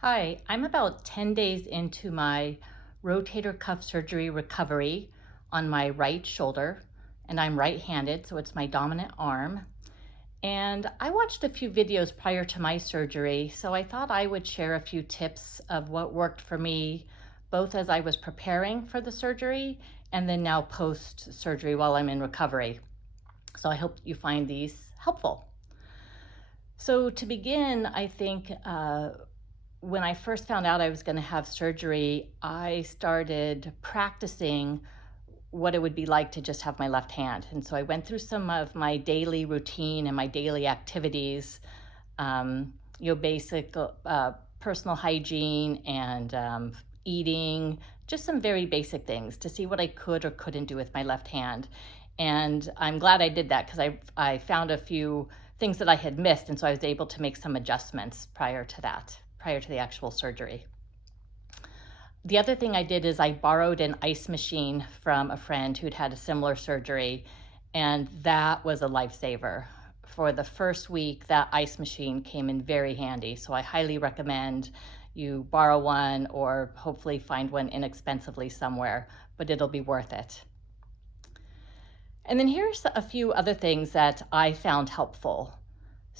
Hi, I'm about 10 days into my rotator cuff surgery recovery on my right shoulder, and I'm right-handed, so it's my dominant arm. And I watched a few videos prior to my surgery, so I thought I would share a few tips of what worked for me, both as I was preparing for the surgery and then now post-surgery while I'm in recovery. So I hope you find these helpful. So to begin, I think when I first found out I was going to have surgery, I started practicing what it would be like to just have my left hand. And so I went through some of my daily routine and my daily activities, basic personal hygiene and eating, just some very basic things to see what I could or couldn't do with my left hand. And I'm glad I did that because I found a few things that I had missed. And so I was able to make some adjustments prior to the actual surgery. The other thing I did is I borrowed an ice machine from a friend who'd had a similar surgery, and that was a lifesaver. For the first week, that ice machine came in very handy, so I highly recommend you borrow one or hopefully find one inexpensively somewhere, but it'll be worth it. And then here's a few other things that I found helpful.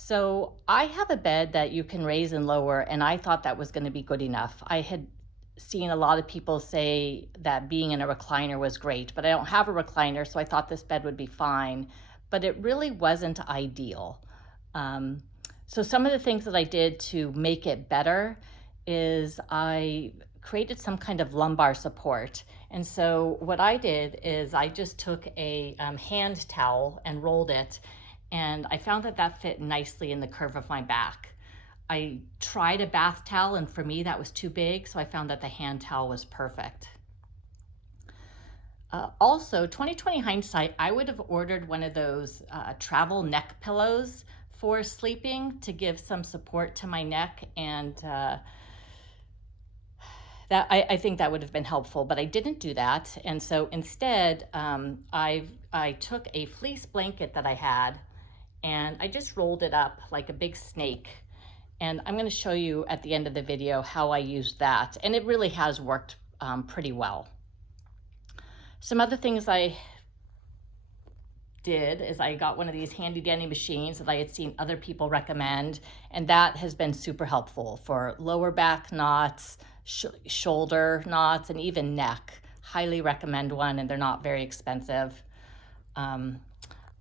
So I have a bed that you can raise and lower, and I thought that was going to be good enough. I had seen a lot of people say that being in a recliner was great, but I don't have a recliner, so I thought this bed would be fine, but it really wasn't ideal. So some of the things that I did to make it better is I created some kind of lumbar support. And so what I did is I just took a hand towel and rolled it, and I found that that fit nicely in the curve of my back. I tried a bath towel, and for me that was too big, so I found that the hand towel was perfect. Also, 2020 hindsight, I would have ordered one of those travel neck pillows for sleeping to give some support to my neck, and that I think that would have been helpful, but I didn't do that. And so instead, I took a fleece blanket that I had, and I just rolled it up like a big snake. And I'm going to show you at the end of the video how I used that. And it really has worked pretty well. Some other things I did is I got one of these handy dandy machines that I had seen other people recommend, and that has been super helpful for lower back knots, shoulder knots, and even neck. Highly recommend one, and they're not very expensive.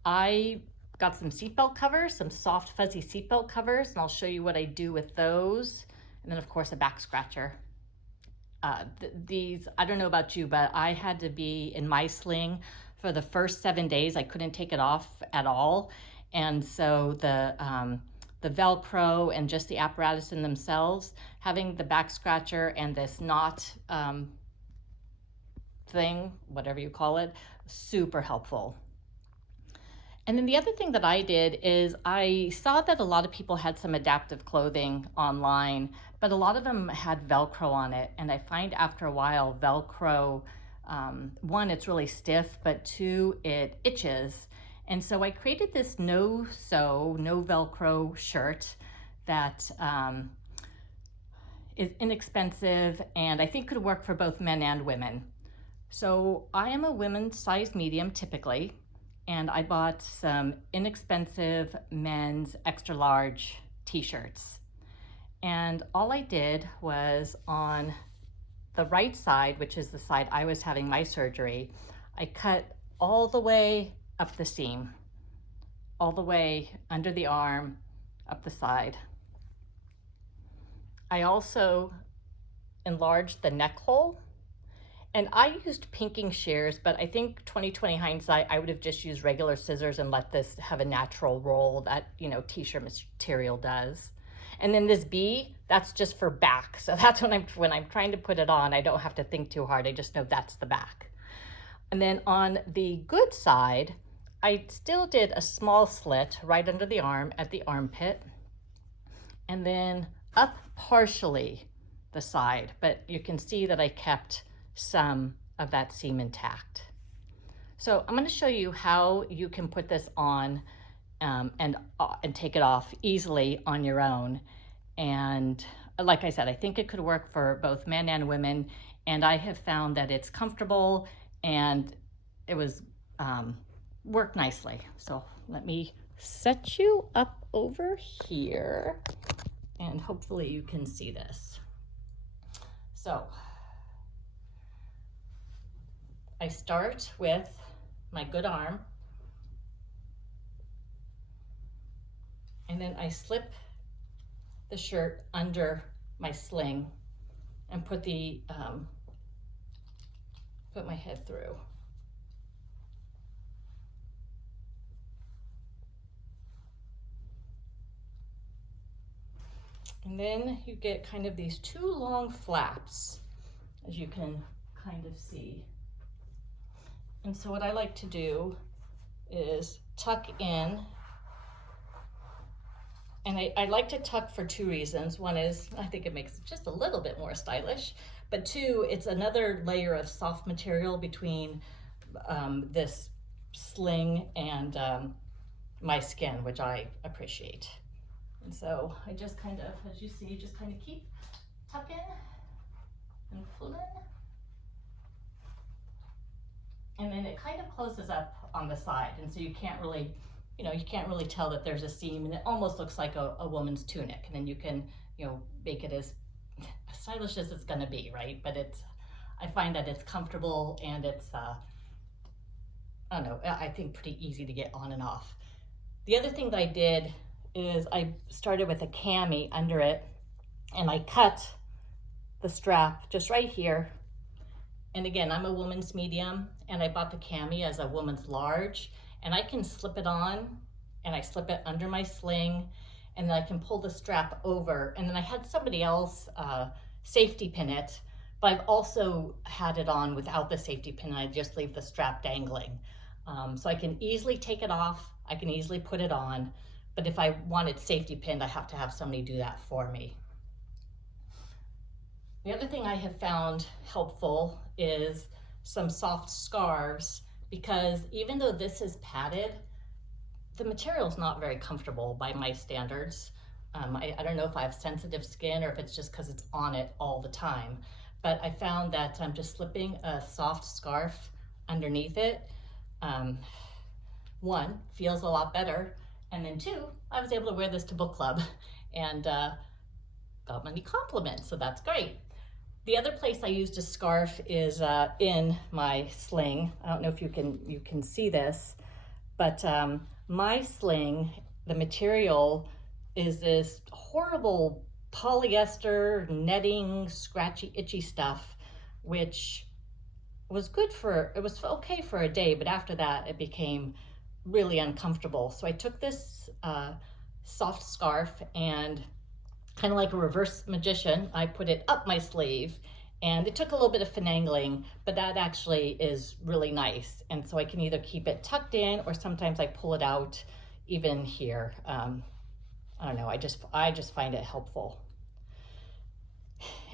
I got some seatbelt covers, some soft fuzzy seatbelt covers, and I'll show you what I do with those. And then of course a back scratcher. These, I don't know about you, but I had to be in my sling for the first 7 days. I couldn't take it off at all. And so the Velcro and just the apparatus in themselves, having the back scratcher and this knot thing, whatever you call it, super helpful. And then the other thing that I did is I saw that a lot of people had some adaptive clothing online, but a lot of them had Velcro on it. And I find after a while, Velcro, one, it's really stiff, but two, it itches. And so I created this no Velcro shirt that is inexpensive and I think could work for both men and women. So I am a women's size medium typically, and I bought some inexpensive men's extra large t-shirts. And all I did was on the right side, which is the side I was having my surgery, I cut all the way up the seam, all the way under the arm, up the side. I also enlarged the neck hole. And I used pinking shears, but I think 2020 hindsight, I would have just used regular scissors and let this have a natural roll that, t-shirt material does. And then this B, that's just for back. So that's when I'm trying to put it on, I don't have to think too hard. I just know that's the back. And then on the good side, I still did a small slit right under the arm at the armpit, and then up partially the side, but you can see that I kept some of that seam intact. So I'm going to show you how you can put this on and take it off easily on your own. And like I said, I think it could work for both men and women, and I have found that it's comfortable and it was worked nicely. So let me set you up over here and hopefully you can see this. So I start with my good arm, and then I slip the shirt under my sling and put my head through. And then you get kind of these two long flaps, as you can kind of see. And so what I like to do is tuck in. And I like to tuck for two reasons. One is I think it makes it just a little bit more stylish, but two, it's another layer of soft material between this sling and my skin, which I appreciate. And so I just kind of, as you see, just kind of keep tucking and pulling. And then it kind of closes up on the side. And so you can't really, you can't really tell that there's a seam, and it almost looks like a woman's tunic. And then you can, make it as stylish as it's gonna be, right? But I find that it's comfortable and it's, I don't know, I think pretty easy to get on and off. The other thing that I did is I started with a cami under it, and I cut the strap just right here. And again, I'm a woman's medium, and I bought the cami as a woman's large, and I can slip it on, and I slip it under my sling, and then I can pull the strap over. And then I had somebody else safety pin it, but I've also had it on without the safety pin. I just leave the strap dangling. So I can easily take it off, I can easily put it on, but if I want it safety pinned, I have to have somebody do that for me. The other thing I have found helpful is some soft scarves, because even though this is padded, the material is not very comfortable by my standards. I don't know if I have sensitive skin or if it's just because it's on it all the time, but I found that I'm just slipping a soft scarf underneath it. One, feels a lot better, and then two, I was able to wear this to book club and got many compliments, so that's great. The other place I used a scarf is in my sling. I don't know if you can see this, but my sling, the material is this horrible polyester netting, scratchy, itchy stuff, which was it was okay for a day, but after that it became really uncomfortable. So I took this soft scarf and kind of like a reverse magician, I put it up my sleeve, and it took a little bit of finagling, but that actually is really nice. And so I can either keep it tucked in, or sometimes I pull it out even here. I don't know, I just find it helpful.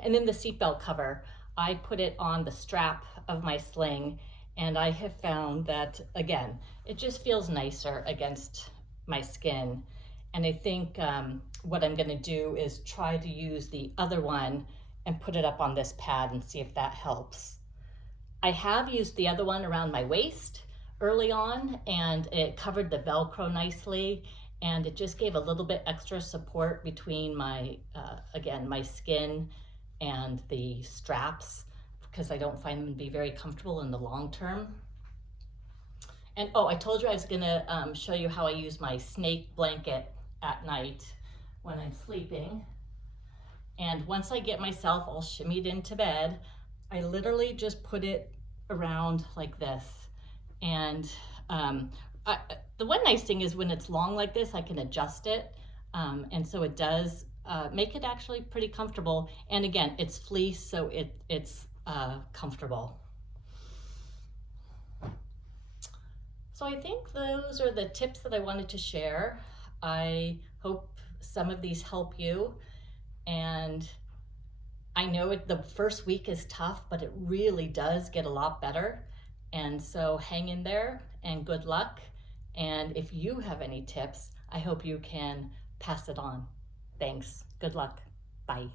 And then the seatbelt cover, I put it on the strap of my sling, and I have found that, again, it just feels nicer against my skin. And I think what I'm gonna do is try to use the other one and put it up on this pad and see if that helps. I have used the other one around my waist early on, and it covered the Velcro nicely, and it just gave a little bit extra support between my, again, my skin and the straps, because I don't find them to be very comfortable in the long term. And oh, I told you I was gonna show you how I use my snake blanket at night when I'm sleeping. And once I get myself all shimmied into bed, I literally just put it around like this. And the one nice thing is when it's long like this, I can adjust it. And so it does make it actually pretty comfortable. And again, it's fleece, so it's comfortable. So I think those are the tips that I wanted to share. I hope some of these help you. And I know the first week is tough, but it really does get a lot better. And so hang in there and good luck. And if you have any tips, I hope you can pass it on. Thanks. Good luck. Bye.